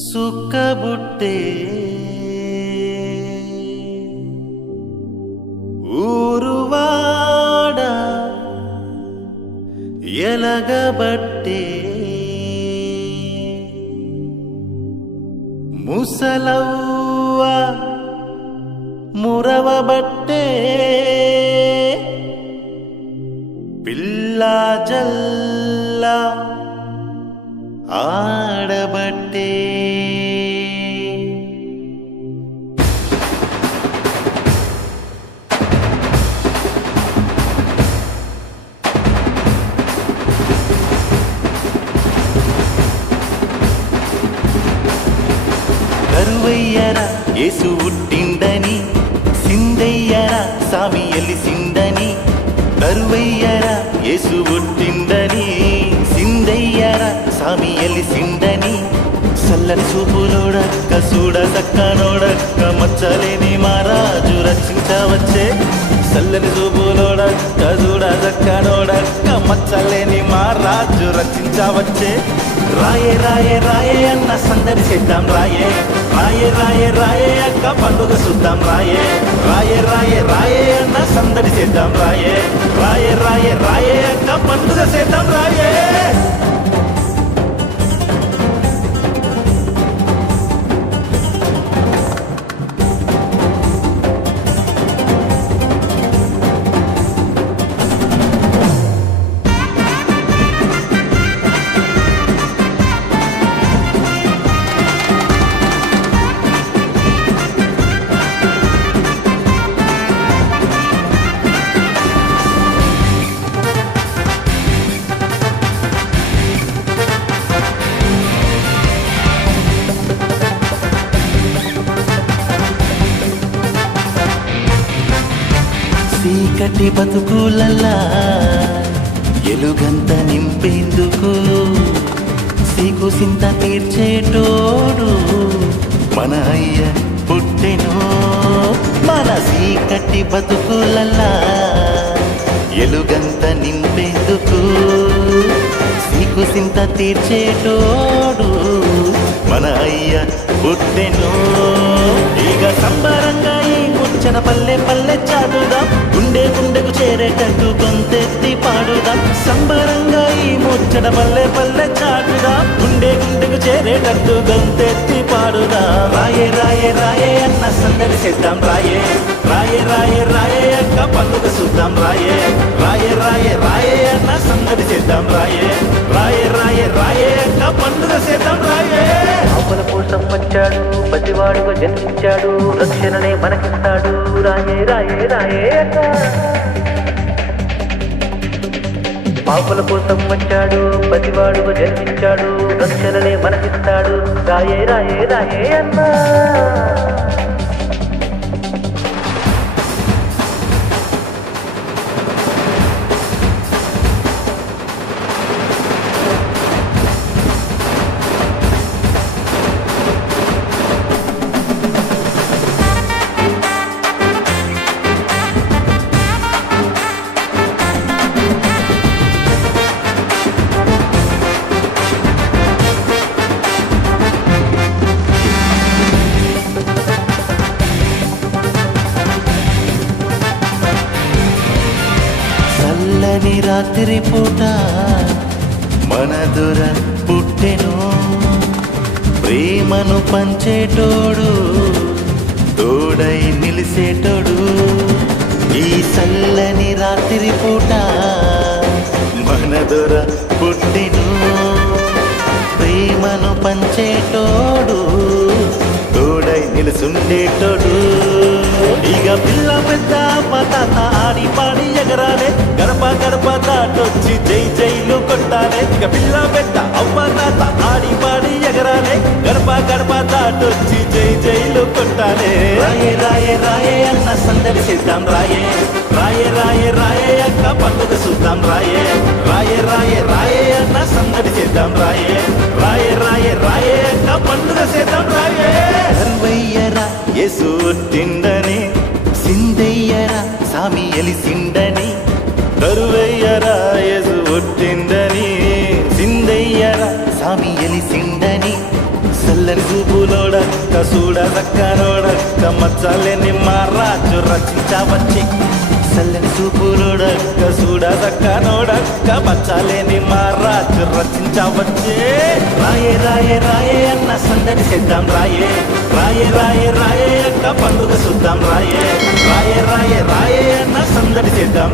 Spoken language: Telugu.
ಸುಕ್ಕಬುಟ್ಟೆ ಊರುವಾಡ ಎಲಗಬಟ್ಟೆ ಮುಸಲವ್ವ ಮುರವಬಟ್ಟೆ ಪಿಲ್ಲ ಜಲ್ಲ ఆడబట్టే కరువయ్యరా యేసు పుట్టిండని సిందయ్యరా సామి ఎలిసిండని కరువయ్యరా యేసు పుట్టిండని సిందయ్యరా సామి ఎలిసిండని సల్లని చూపులోడక్క చూడ సక్కనోడక్క మచ్చలేని మహారాజు రక్షించవచ్చే సల్లని చూపులోడక్క చూడ సక్కనోడక్క మచ్చలేని మహారాజు రక్షించవచ్చే రాయే రాయే రాయే అన్న సందడి చేద్దాం రాయే రాయే రాయే రాయే అక్క పండుగ చూద్దాం రాయే రాయే రాయే రాయే అన్న సందడి చేద్దాం రాయే రాయే రాయే రాయే అక్క పండుగ చేద్దాం రాయే చీకటి బతుకులల్లా ఎలుగంత నింపేందుకు సీకు సింత తీర్చేటోడు మన అయ్య పుట్టెను మన చీకటి బతుకులల్లా ఎలుగంత నింపేందుకు సీకు సింత తీర్చేటోడు మన అయ్య పుట్టెను ఇక సంబరంగా ముచ్చన పల్లె పల్లె చాటుదాం గుండె గుండెకు చేరేటట్టు గొంతెత్తి పాడుదాం సంబరంగా ఈ ముచ్చట పల్లె పల్లె చాటుదాం గుండె గుండెకు చేరేటట్టు గొంతెత్తి పాడుదాం రాయే రాయే రాయే అన్న సందడి చేద్దాం రాయే రాయే రాయే రాయే అక్క పండుగ చూద్దాం రాయే రాయే రాయే రాయే అన్న సందడి చేద్దాం రాయే రాయే రాయే రాయే అక్క పండుగ చేద్దాం రాయే ఆపల కోసం వచ్చాడు పసివాడుగా జన్మించాడు రక్షణనే మనకిస్తాడు రాయే రాయే రాయే పాపల కోసం వచ్చాడు పసివాడుగా జన్మించాడు రక్షణనే మనకిస్తాడు రాయే రాయే రాయే అన్నా చల్లని రాత్రి పూట మన దొర పుట్టెను ప్రేమను పంచేటోడు తోడై నిలిసేటోడు ఈ చల్లని రాత్రి పూట మన దొర పుట్టెను ప్రేమను పంచేటోడు తోడై నిలుసుండేటోడు ఇక పిల్ల పెద్ద తాత ఆడి పాడి ఎగరాలే గడప గడప దాటొచ్చి జై జైలు కొట్టాలే ఇక పిల్ల పెద్ద అవ్వ తాత ఆడి పాడి ఎగరాలే గడప గడప దాటొచ్చి జై జైలు కొట్టాలే రాయే రాయే రాయే అన్న సందడి చేద్దాం రాయే రాయే రాయే రాయే అక్క పండుగ చూద్దాం రాయే రాయే రాయే రాయే అన్న సందడి చేద్దాం రాయే రాయే రాయే రాయే అక్క పండుగ చేద్దాం రాయే కరువయ్యరా యేసు పుట్టిండని సిందయ్యరా సామి ఎలిసిండని కరువయ్యరా యేసు పుట్టిండని సిందయ్యరా సామి ఎలిసిండని చల్లని చూపులోడక్క చూడ చక్కనోడక్క మచ్చలేని మారాజు రచించవచ్చి చల్లని చూపులోడక్క చూడ చక్కనోడక్క మచ్చలేని మారాజు రచించవచ్చే రాయే రాయే రాయే అన్న సందడి చేద్దాం రాయే రాయే రాయే రాయే అక్క పండుగ చూద్దాం రాయే రాయే రాయే రాయే అన్న సందడి చేద్దాం